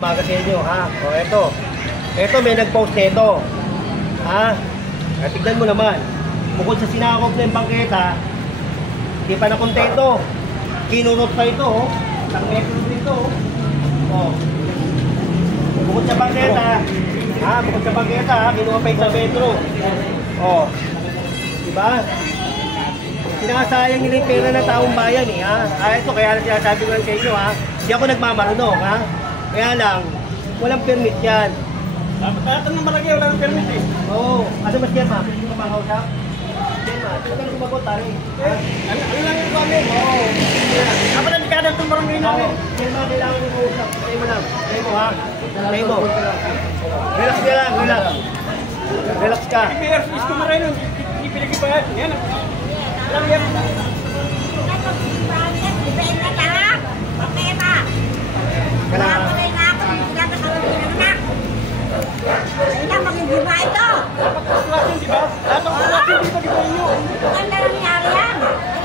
Umaga sa inyo, ha? O, eto. Eto, may nag-post nito. Ha? Tignan mo naman. Bukod sa sinakop na yung bangketa, hindi pa nakontento. Kinurot pa ito, oh. Isang metro dito, oh. Bukod sa bangketa, ha? Bukod sa bangketa, ha? Kinuha pa isang metro. Oh. Diba? Sinasayang nila yung pera ng taong bayan, eh, ha? Ito, kaya na sinasabi ko lang sa inyo, ha? Hindi ako nagmamarunong, ha? Kaya lang, walang permit yan. Dapat ng malaki, wala ng permit, eh. Oo. Ano mas yan, ma? Hindi ka makausap? Ito ka na sumagot, tari. Ano lang yung kami? Oo. Dapat ang dekada itong barangay namin. Kaya kailangan yung mausap. Tayo mo lang. Tayo mo, ha? Tayo mo. Relax ka lang, relax. Relax ka. Mayor, gusto mo rin. Hindi pinagin pa yan. Yan. Alam yan. Ibenta lahat. Pagketa. Wala ko rin ako. Hindi natin anak. Hindi na mag-iba ito. Dapat kalkulasin, di ba? Dapat kalkulasin dito, di ba inyo? Ang nangyari yan.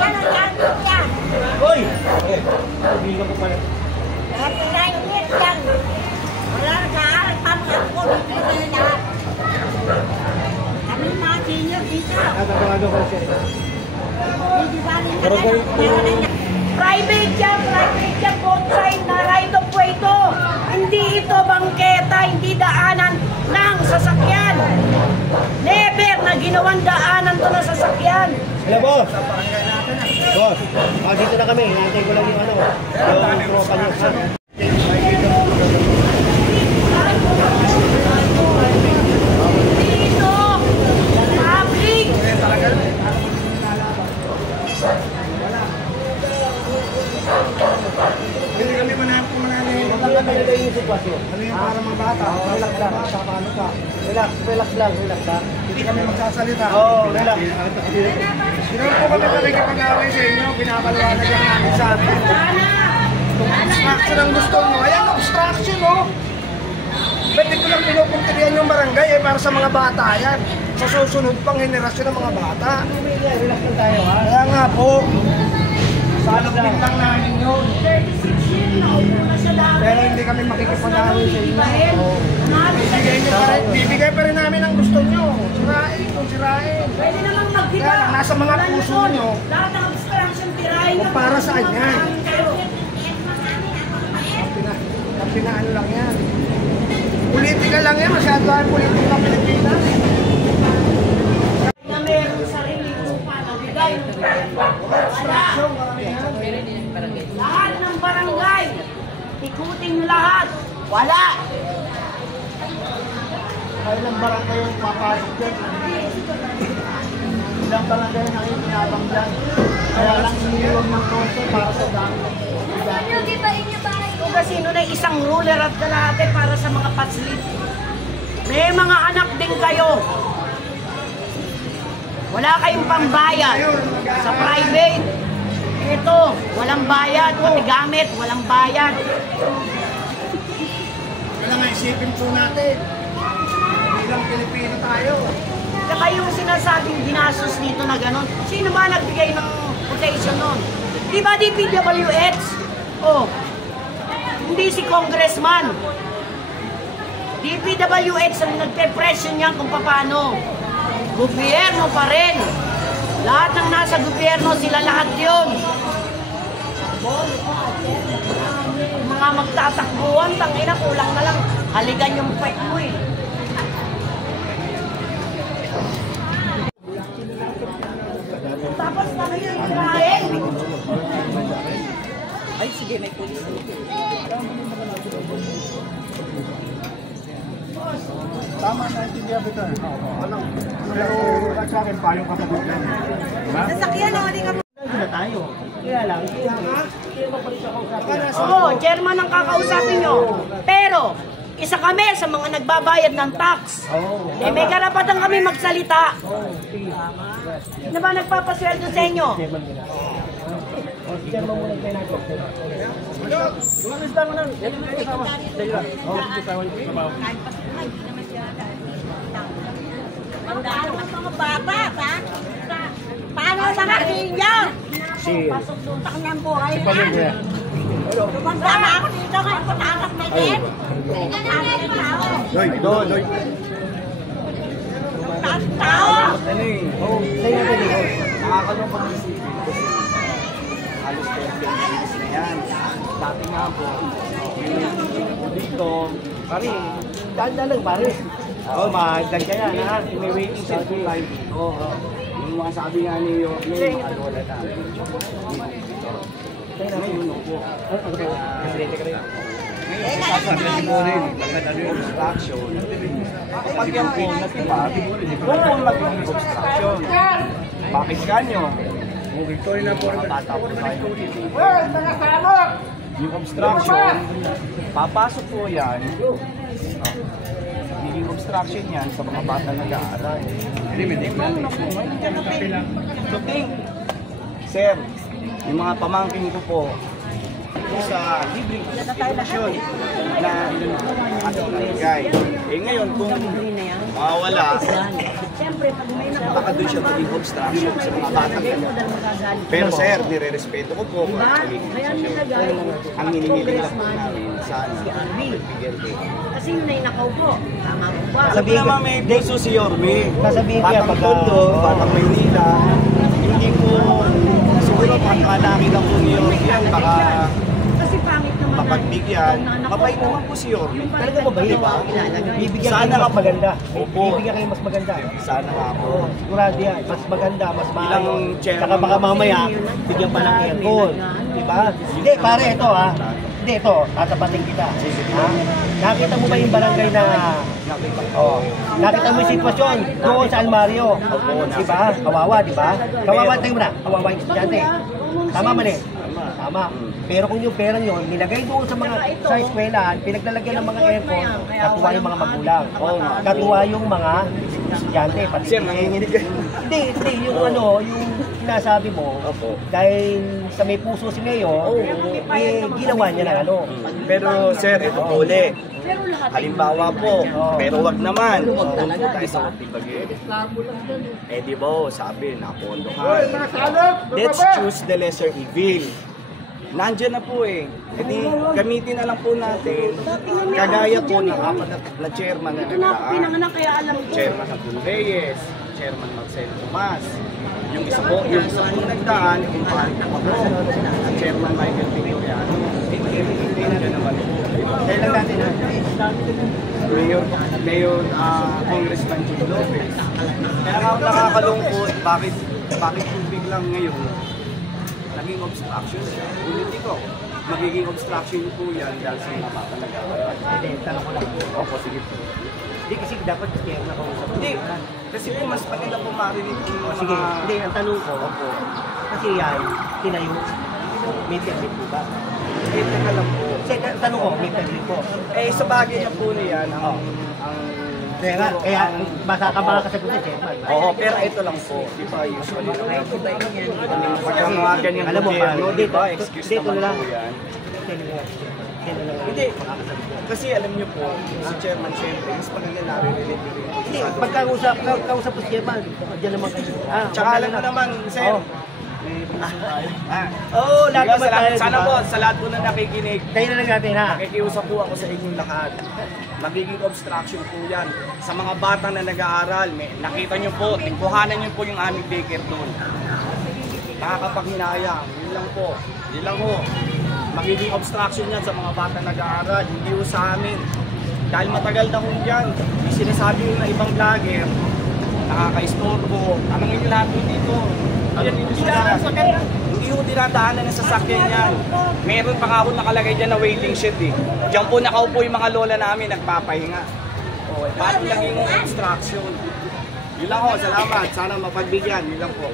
Ang nangyari yan. Hoy! Hindi ka po pala. Lahat ng nainit yan. Wala nag-aaral pa mga ako. Dito na lahat. Kami mga senior dito. Nagkakawado ko siya. Hindi ba rin Private yan, both side na right of way ito. Hindi ito bangketa, hindi daanan ng sasakyan. Never na ginawang daanan to ng sasakyan. Hello, boss. Boss, dito na kami. Hintay ko lang yung ano. Yung tropa niyo. Dito, public. Hindi kami mananahin. Huwag kami nilagay yung sitwasyon. Ano yung para mga bata? Relax lang. Paano ka? Relax lang. Hindi kami magsasalita. Oo, relax. Sino po kami nakikipag-away sa inyo? Pinapaliwanag lang namin sa amin. Kung obstruction ang gusto nyo, ayan obstruction, oh. Pwede ko lang pinupunterian yung barangay para sa mga bata yan. Sa susunod pang henerasyon ng mga bata. Relax lang tayo, ha? Kaya nga po. Salubin lang namin yun. 36 years na upo na siya dami. Pero hindi kami makikipag-away sa inyo. Bibigay pa rin namin ang gusto nyo. Sirain. Pwede namang magdiba. Kaya nasa mga puso nyo. Lahat ng obstruction, tirahin Kung para saan yan. Kapinaan lang yan. Politika lang yan. Masyado ang politika ng Pilipinas. Na meron sarili lupa na bigay. Obstruction. Lahat ng barangay, ikutin nyo lahat. Wala. Ilang barangay yung papasok dyan. Ilang barangay na yung pinabang dyan. Kaya lang iniwag ng konso para sa dami. Kung kasino na isang ruler at kalahati para sa mga patslit. May mga anak din kayo. Wala kayong pambayad sa private. Ito, walang bayad. Pati gamit, walang bayad. Kaya nga isipin po natin. Bilang Pilipino tayo. Saka yung sinasabing ginastos dito na gano'n, sino ba nagbigay ng quotation nun? Di ba DPWH? Oh, hindi si congressman. DPWH ang nagpe-presyon niyan kung paano. Gobyerno pa rin. Lahat ng nasa gobyerno, sila lahat yun. Mga magtatakbuhan, tangina, kulang na lang. Haligan yung fight mo eh. Tapos na kayo itirahin. Ay, sige, may pulis. Tama na yung diabetes. Ano? Pero sa akin, payong kasagot lang. Diba? Sasakyan o, hindi ka Na tayo. Kaya lang, hindi mapalit ako sa Oo, chairman ang kakausapin nyo. Pero, isa kami sa mga nagbabayad ng tax. Eh, may karapatan kami magsalita. Sino ba nagpapasweldo sa inyo? Chairman muna tayo natin. Lumamis lang mo na. Yan yung kasama. Sige lang. Kasama yung trabaho. Paano ang mga bata, ha? Paano ang mga senior? Si Pasok-sutak niyang buhay Si na. Pamilya. Tumanda ako dito ngayon ko nakakap na din. Doy. Taas tao. Ano eh? Sa'yo na pwede. Nakakalungkot isipin kasi halos 20 years na yan. Dati nga po, dito, pare, daan lang pare. Oo, mahagdan ka yan ha. May waiting set po tayo dito. Yung mga sabi nga ni York, yung mga lola na. Ngayon po. Presidente ka rin. Ngayon, sasabihin mo rin, obstruction. Kapag yan po natipag, huwag po magiging obstruction. Bakit kanyo? Mga bata po tayo. Yung obstruction, papasok po yan. Magiging obstruction yan sa mga bata nag-aaral. Luting, sir, yung mga pamangking ko po, sa libreng konstitusyon na ating barangay. Eh ngayon, kung mawawala, baka doon siya maging obstruction sa mga batang ganyan. Pero sir, nire-respeto ko po kung ang minimili lang po namin sana. Kasi yun ay nakaupo. Tama po ba? Sabi naman may puso si Yorme. Sasabihin kaya Batang Tondo, Batang Maynila. Hindi po, siguro pagkalaki lang po ni Yorme yan, baka Kasi pangit naman mapagbigyan. Mabait naman po si Yorme. Talaga ba ba yun? Bibigyan Sana kayo nga mas maganda. Opo. Bibigyan kayo mas maganda. Sana nga po. Oo, sigurado yan. Mas maganda, mas maayos. Ilang chairman Saka baka mamaya, bigyan pa ng aircon. Diba? Hindi, pare, ito ha. Hindi, ito. Tatapatin kita. Ha? Nakita mo ba yung barangay na... Nakita mo yung sitwasyon doon sa Almario. Diba? Kawawa, diba? Kawawa, tayo mo na. Kawawa yung estudyante. Tama man eh. Tama. Pero kung yung perang yun, nilagay doon sa mga sa eskwelahan, pinaglalagyan ng mga aircon, katuwa yung mga magulang. Katuwa yung mga estudyante. Sir, nanginginig kayo. Hindi, yung ano, yung sinasabi mo, dahil sa may puso si Mayor, ginawa niya ng ano. Pero sir, ito po ulit. Halimbawa po, pero wag naman. Huwag po tayo sa Otibagay. Eh di ba, sabi, napondo ka. Let's choose the lesser evil. Nandiyan na po eh. E di, gamitin na lang po natin. Kagaya po ng apat na chairman na nagdaan. Kaya alam ko. Chairman Abdul Reyes, Chairman Marcelo Tomas. Yung isa po nagdaan, yung pari ko po, ang Chairman Michael Victoriano. Nandiyan naman po. Kaya lang natin Mayor Congressman Jim Lopez. Kaya nakakalungkot, bakit po biglang ngayon naging obstruction siya. Ulit ito, magiging obstruction po yan dahil sa mga bata nag-aaral. Hindi, tanong ko lang po. Opo, sige po. Hindi kasi dapat kasi na kausap. Hindi, kasi po mas maganda po marinig po yung mga... Sige, hindi, ang tanong ko, kasi yan, tinayo, may permit po ba? Eh, teka lang po. Kasi tanong ko, may permit po. Eh, sa bagay na po niyan, Kaya basa ka mga kasagutin, Chairman. Oo, pero ito lang po. Di ba, usually naman po tayo yan. Pagka mga ganyan Alam mo ba, di ba, excuse dito naman lang. po yan. Hindi. Kasi alam niyo po, si Chairman siyempre, mas maganda naririnig ko rin po Hindi, sa pagkausap po si Chairman, diyan naman kayo. Tsaka alam mo naman, sir. Lahat naman tayo. Sana po, sa lahat po na nakikinig, Tayo na lang natin ha. nakikiusap po ako sa inyong lahat. Magiging obstruction po yan. Sa mga bata na nag-aaral, nakita nyo po, tingkuhanan nyo po yung aming daycare doon. Nakakapaghinayang, yun lang po. Yun lang po. Magiging obstruction yan sa mga bata nag-aaral, hindi po sa amin. Dahil matagal na kung yan, yung sinasabi yung na ibang vlogger, nakaka-istorbo. Tanongin nyo lahat po dito. Hindi po dinadaanan ng sasakyan yan. Meron pa nga ako nakalagay dyan na waiting shed eh. Diyan po nakaupo yung mga lola namin, nagpapahinga. Paano naging obstruction? Yun lang ho, salamat. Sana mapagbigyan, yun lang po.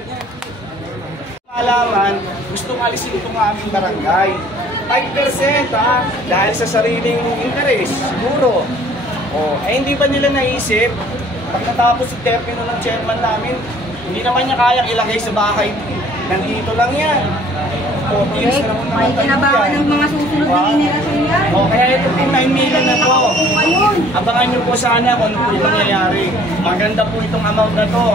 Malaman, gustong alisin itong aming barangay. 5% ha, dahil sa sariling interes, siguro. Hindi ba nila naisip, pag natapos si termino ng chairman namin, hindi naman niya kayang ilagay sa bahay. Nandito lang yan. May kinabawan ng mga susunod na generasyon yan. Kaya ito po 9 million na po. Abangan nyo po sana kung ano po yung mangyayari. Maganda po itong amount na to.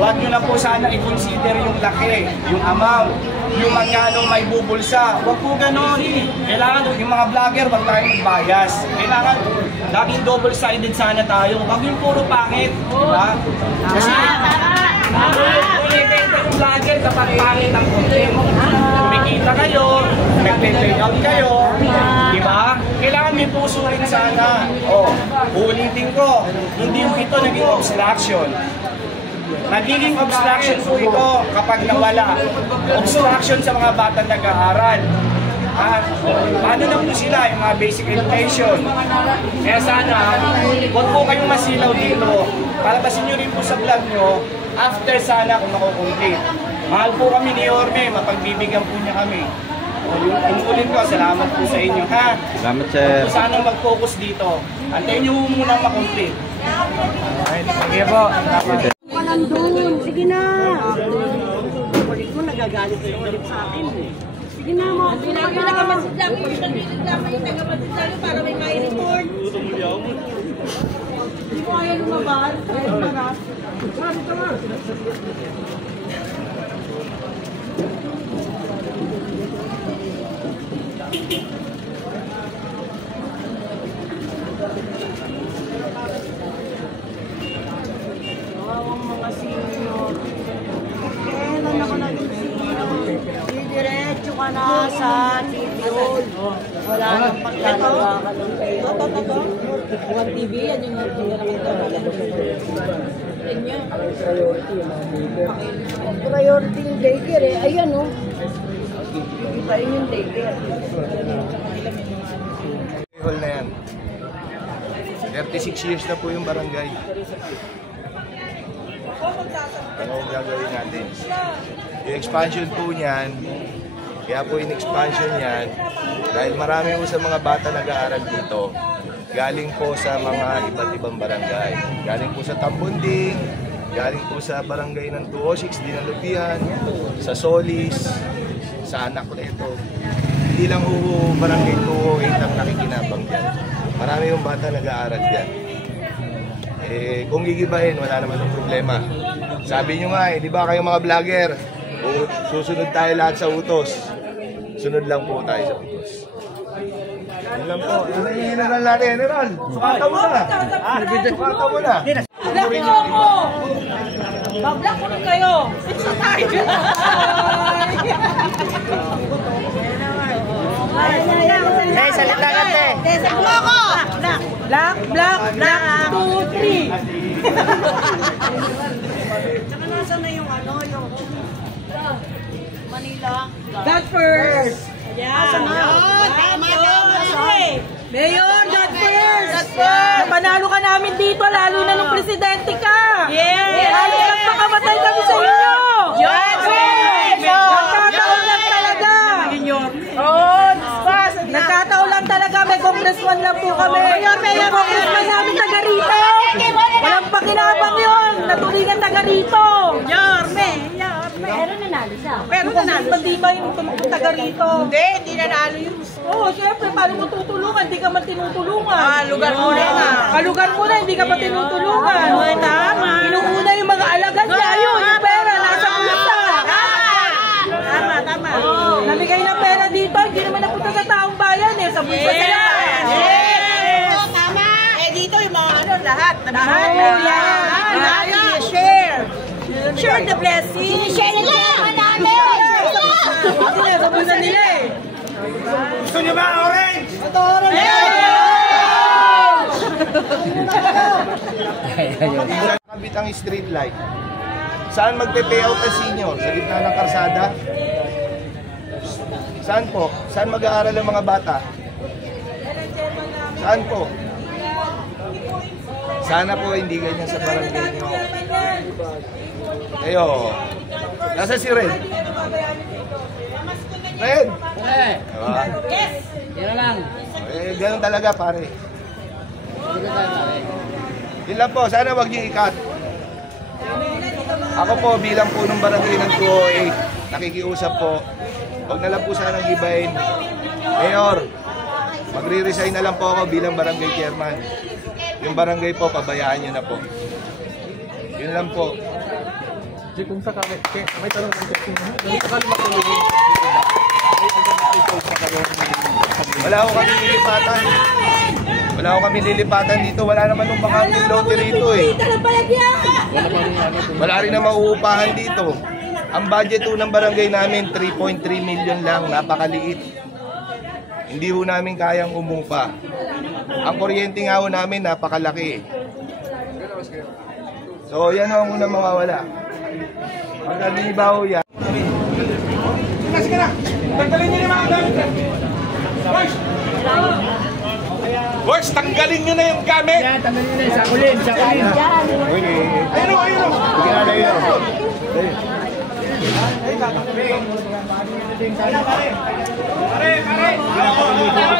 Huwag nyo na po sana i-consider yung laki, yung amount, yung magkano may bubulsa. Huwag po ganon. Kailangan yung mga vlogger, huwag tayo mag-bias. Kailangan laging double-sided sana tayo. Huwag yung puro pangit. Diba? Kasi ulit-ulit yung vlogger kapag pangit ang content. Kumikita kayo, nag-play-out kayo. Diba? Kailangan may puso rin sana. Ulitin ko, hindi mo ito naging obstruction. Nagiging obstruction po ito kapag nawala. Obstruction sa mga batang nag-aaral. Paano na po sila yung mga basic education? Kaya sana, huwag po kayong masilaw dito. Palabasin nyo rin po sa vlog nyo, after sana kung makukomplete. Mahal po kami ni Yorme, mapagbibigyan po niya kami. Umuulit ko, salamat po sa inyo, ha? Salamat, sir. Kung sana mag-focus dito, antayin nyo muna makomplete. Sige po. Ka nandun. Sige na. Kulit mo, nagagalit ka ulit sa akin. Sige na mo. Lagi nagamasid lang yung nagamasid lang para may may report. Hindi ko ayaw lumabas. Ayaw lumabas. Kawawang mga senior. Kailan ako naging senior? Didiretso ka na sa City Hall. Wala nang pagkalawa ka ng kayo. Bukan TV, yan yung nakita. Priority yung daycare eh. Ayan o. Iba yun yung daycare. Hall na yan. 36 years na po yung barangay. Ano ang gagawin natin? Yung expansion po niyan, kaya po yung expansion niyan, dahil marami po sa mga bata nag-aaral dito, galing po sa mga iba't ibang barangay. Galing po sa Tambunding, galing po sa barangay ng 206, Dinalupian, sa Solis, sa anak ko na ito. Hindi lang po barangay 208 ang nakikinabang dyan. Marami yung bata nag-aaral dyan. Kung gigibahin, wala naman yung problema. Sabi nyo nga di ba kayo mga vlogger, susunod tayo lahat sa utos. Sunod lang po tayo sa utos. Yun lang po. Ano yung general natin, general? Sukata mo na. Sukata mo na. Black ko ako! Bablock ko rin kayo! Isa tayo! Hey, salita ka, te. Desa mo ako! Black, 2, 3! Tsaka nasa na yung ano, yung Manila. God first! Ayan. Tama! Mayor, God first! Panalo ka namin dito, lalo na nung presidente ka! Yes! Lalo na pakamatay kami sa inyo! Yes! Nagkataon lang talaga! Nagkataon lang talaga, may congressman lang po kami. May congressman namin taga rito! Walang pakinabang yun! Natulingan taga rito! Pero nanalo siya. Pero nanalo di ba yung taga rito? Hindi nanalo yun. Oo, syempre, paano mo tutulungan? Hindi ka man tinutulungan. Lugar mo na. Kalugar mo na, hindi ka pa tinutulungan. Tama. Inuuna yung mga alagad niya. Yun, yung pera, nasa kulta. Tama. Namigay ng pera dito, hindi naman napunta sa taong bayan eh. Sa bulsa sila. Tama. Dito yung mga lahat. Lahat. Share. Share the blessing. Share nila yung namin. Sabi na nila eh. Gusto nyo ba orange? Kabit ang street light. Saan magpe-payout ang senior? Sa gitna ng karsada? Saan po? Saan mag-aaral ang mga bata? Saan po? Sana po hindi ganyan sa barangay nyo. Ayo. Nasa si Red? Red? Diba? Yes! Ganun talaga pare. Yun lang po, sana wag niyo ikat. Ako po bilang po ng barangay ng 208, nakikiusap po. Wag na lang po sana gibahin. Mayor, magre-resign na lang po ako bilang barangay chairman. Yung barangay po, pabayaan nyo na po. Yun lang po. Kasi kung sakali, may tanong ko kung sakali matulungin. Wala ko kami lilipatan. Wala ko kami lilipatan dito. Wala naman nung bakanting lote rito eh. Wala rin na mauupahan dito. Ang budget po ng barangay namin, 3.3 million lang. Napakaliit. Hindi po namin kayang umupa. Ang kuryente nga po namin, napakalaki. So, yan ang unang mawawala. Pagkalibaw yan. Sige na! Tanggalin niyo na yung mga gamit! Boys! Boys, tanggalin niyo na yung gamit! Yan, tanggalin nyo na yung sakulin. Ayun o, ayun o! Sige na, ayun o.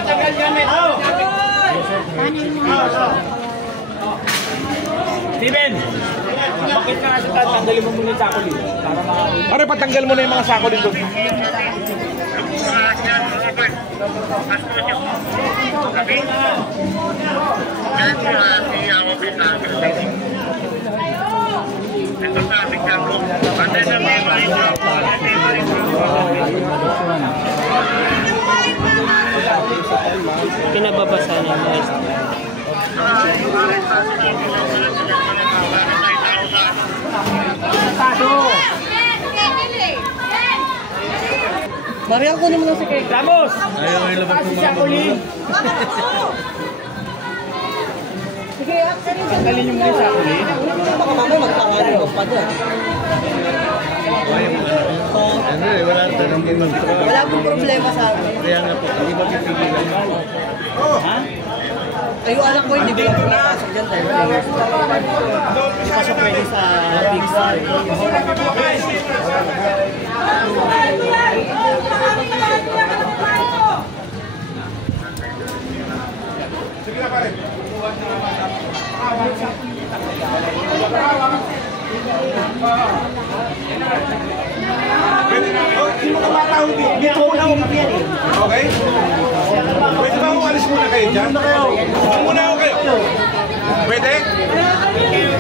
Tanggal gamit. Steven! Bakit ka nga sa tanggalin mo muna yung sakulin? Pare, patanggal mo na yung mga sako dito. Pinababasa na guys. Mariang ko naman si Kay Ramos! Ayaw ay labas mo mga sakulin. Sige, Tanggalin nyo muna yung sakulin. baka mamaya magtangali ko pa doon. Ano eh, wala rin tanong din. Wala pong problema sa akin. Kaya nga po, hindi ba pipigilan? Kayo alam ko, hindi ko lang pinapasok dyan tayo. Hindi pa siya pwede sa big side. Sige na pare. Yung mga bata hindi. Dito ko na yan eh. Okay? Pwede ba umalis muna kayo dyan? Muna ako kayo. Pwede?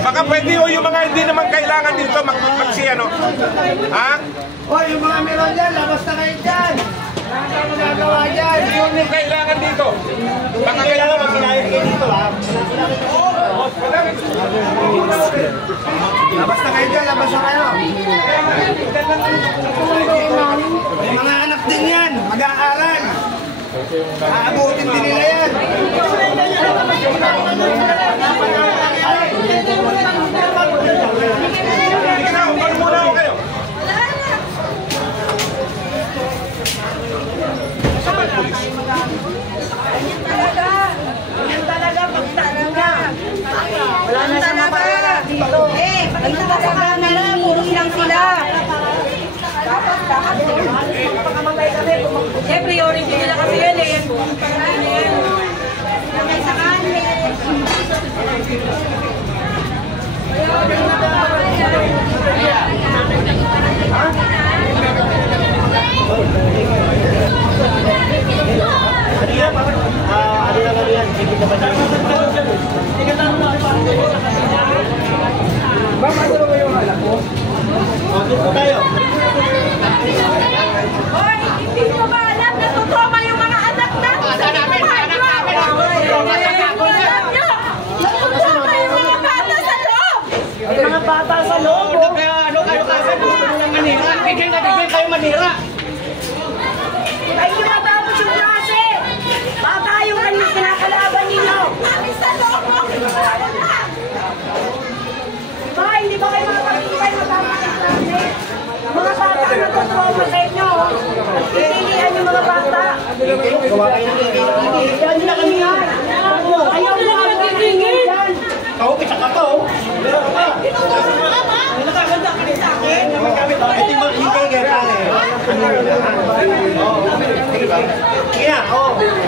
Baka pwede o yung mga hindi naman kailangan dito ano. Ha? O, yung mga meron dyan, labas na kayo dyan. Wala kang magagawa dyan. Yun yung kailangan dito. Baka Kaya naman, kinayot kayo dito ha. Labas na kayo dyan, labas na kayo. May mga anak din yan, mag-aaral. Aabutin din nila yan. Sige na, umalis muna ako kayo. Yan talaga, pagtalaga. Wala na siya mapalala dito. Pagtalaga na lang, hindi lang sila. Dapat, pagkakamagay kami. Priority nila kasi yan eh. Sa kanil. Hoy, hindi mo ba alam na totoo ba yung mga anak natin sa buhay nyo? Alam nyo, totoo ba yung mga bata sa loob? Mga bata sa loob. Ano kayo kasi ng manira? Bigyan na bigyan kayo manira. Ay, yung matapos yung klase. Bata yung kinakalaban ninyo. Kami sa loob mo, diba, hindi ba kayo makapagpipay matapos yung klase? Mga bata na totoo sa inyo. Pipilian yung mga bata. Yan na kami yan. Ayaw mo mga pipilian yan. Tao, isa ka to. Nakaganda ka rin sa akin. Ito yung hindi kayo pare. Sige na, oo. Sige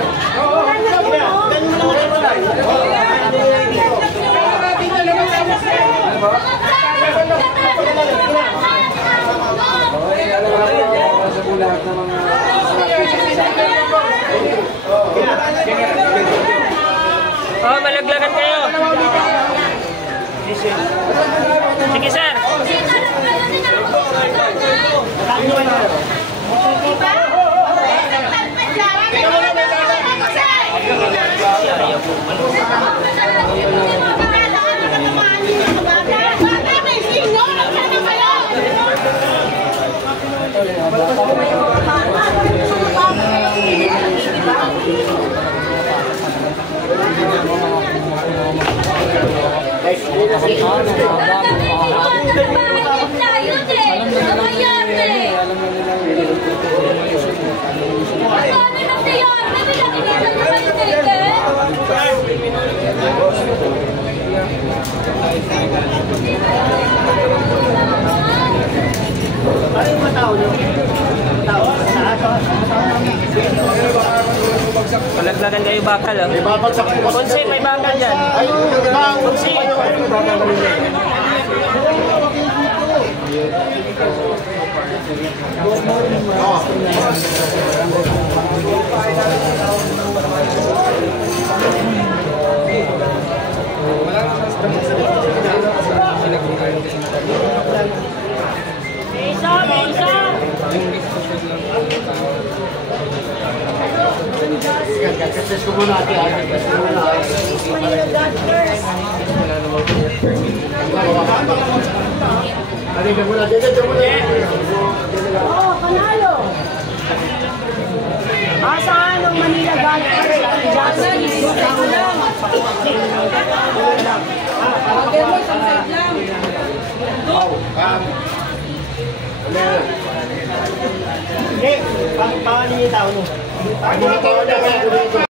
na, ganun mo naman tayo. Oh, malaglagan kayo. Sige, sir. Palaglagan kayo bakal, oh. Kunsi, may bakal dyan. Kunsi. Kasi ko muna ate, Manila God first. Halika muna, dito muna. Oo, panalo. Saan ang Manila God first? Justice. Paano yung tao mo? Paano yung tao mo?